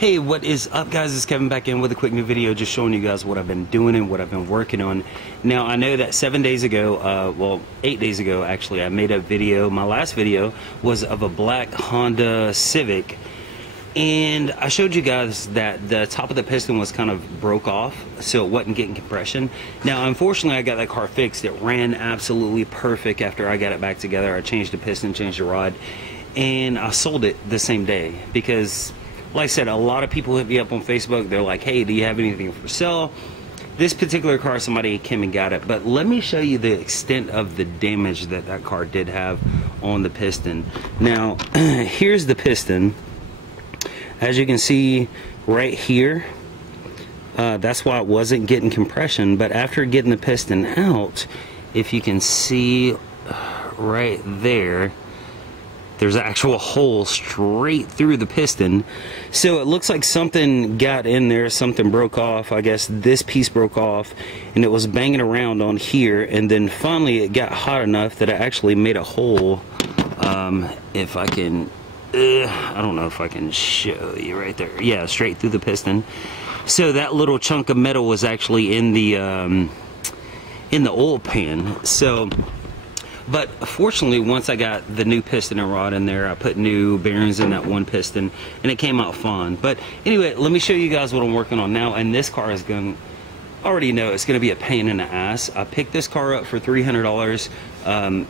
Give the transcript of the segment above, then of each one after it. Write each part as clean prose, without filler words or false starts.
Hey, what is up, guys? It's Kevin back in with a quick new video, just showing you guys what I've been doing and what I've been working on. Now, I know that 7 days ago, well, 8 days ago actually, I made a video. My last video was of a black Honda Civic, and I showed you guys that the top of the piston was kind of broke off, so it wasn't getting compression. Now, unfortunately, I got that car fixed. It ran absolutely perfect after I got it back together. I changed the piston, changed the rod, and I sold it the same day because, like I said, a lot of people hit me up on Facebook. They're like, hey, do you have anything for sale? This particular car, somebody came and got it. But let me show you the extent of the damage that that car did have on the piston. Now, here's the piston. As you can see right here, that's why it wasn't getting compression. But after getting the piston out, if you can see right there, there's an actual hole straight through the piston. So it looks like something got in there, something broke off. I guess this piece broke off and it was banging around on here, and then finally it got hot enough that it actually made a hole. If I can, I don't know if I can show you right there. Yeah, straight through the piston. So that little chunk of metal was actually in the oil pan. So, but fortunately, once I got the new piston and rod in there, I put new bearings in that one piston, and it came out fine. But anyway, let me show you guys what I'm working on now. And this car is going, already know it's going to be a pain in the ass. I picked this car up for $300.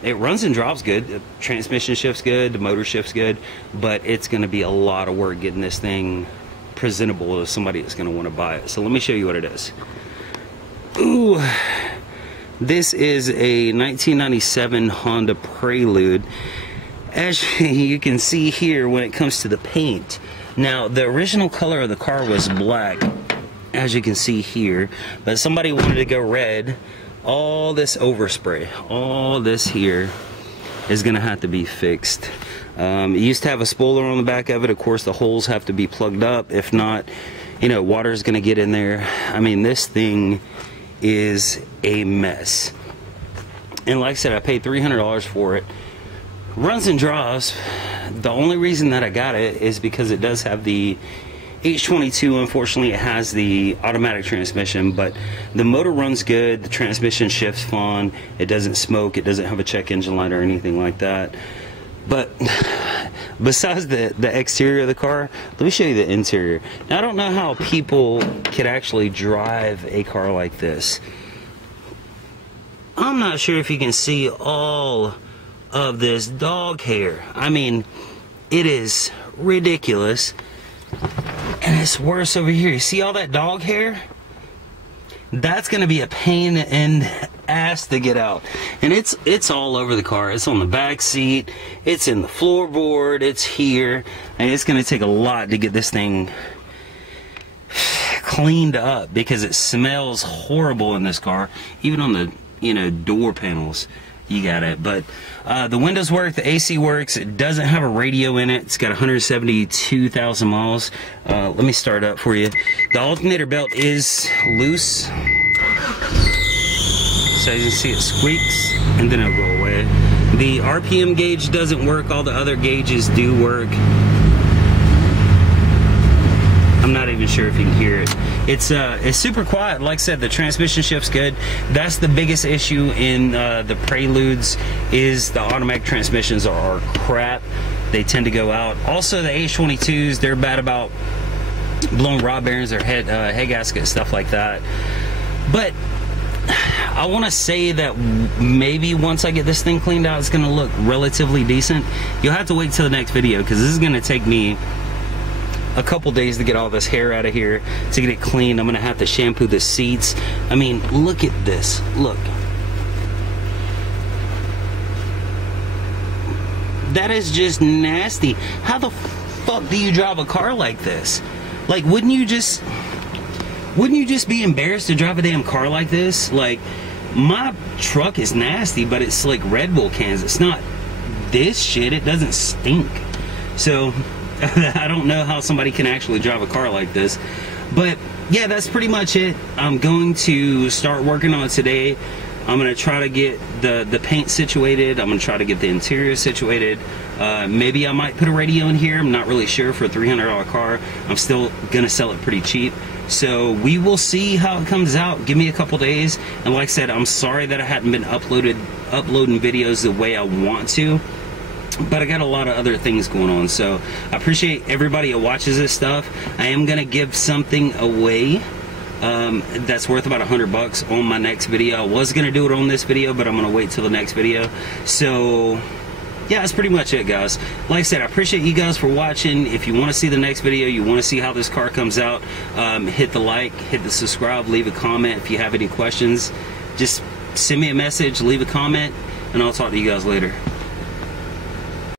It runs and drives good. The transmission shifts good. The motor shifts good. But it's going to be a lot of work getting this thing presentable to somebody that's going to want to buy it. So let me show you what it is. Ooh. This is a 1997 Honda Prelude. As you can see here, when it comes to the paint, now the original color of the car was black, as you can see here, but somebody wanted to go red. All this overspray, all this here is gonna have to be fixed. It used to have a spoiler on the back of it. Of course, the holes have to be plugged up. If not, you know, water is gonna get in there. I mean, this thing is a mess. And like I said, I paid $300 for it. Runs and drives. The only reason that I got it is because it does have the H22. Unfortunately, it has the automatic transmission, but the motor runs good, the transmission shifts fine, it doesn't smoke, it doesn't have a check engine light or anything like that. But besides the exterior of the car, let me show you the interior. Now, I don't know how people could actually drive a car like this. I'm not sure if you can see all of this dog hair. I mean, it is ridiculous. And it's worse over here. You see all that dog hair? That's going to be a pain in the ass to get out. And it's all over the car. It's on the back seat, it's in the floorboard, it's here, and it's going to take a lot to get this thing cleaned up because it smells horrible in this car. Even on the, you know, door panels, you got it. But the windows work, the AC works. It doesn't have a radio in it. It's got 172,000 miles. Let me start up for you. The alternator belt is loose, so you can see it squeaks and then it'll go away. The RPM gauge doesn't work. All the other gauges do work. I'm not even sure if you can hear it. It's super quiet. Like I said, the transmission shift's good. That's the biggest issue in the Preludes, is the automatic transmissions are crap. They tend to go out. Also, the H22s, they're bad about blowing rod bearings or head gasket, stuff like that. But I want to say that maybe once I get this thing cleaned out, it's going to look relatively decent. You'll have to wait till the next video because this is going to take me a couple days to get all this hair out of here, to get it clean. I'm gonna have to shampoo the seats. I mean, look at this. Look, that is just nasty. How the fuck do you drive a car like this? Like, wouldn't you just be embarrassed to drive a damn car like this? Like, my truck is nasty, but it's like Red Bull cans. It's not this shit. It doesn't stink. So I don't know how somebody can actually drive a car like this. But yeah, that's pretty much it. I'm going to start working on it today. I'm gonna try to get the paint situated. I'm gonna try to get the interior situated. Maybe I might put a radio in here. I'm not really sure. For a $300 car, I'm still gonna sell it pretty cheap. So we will see how it comes out. Give me a couple days. And like I said, I'm sorry that I hadn't been uploading videos the way I want to, but I got a lot of other things going on. So I appreciate everybody that watches this stuff. I am gonna give something away that's worth about $100 on my next video. I was gonna do it on this video, but I'm gonna wait till the next video. So yeah, that's pretty much it, guys. Like I said, I appreciate you guys for watching. If you want to see the next video, you want to see how this car comes out, hit the like, hit the subscribe, leave a comment. If you have any questions, just send me a message, leave a comment, and I'll talk to you guys later.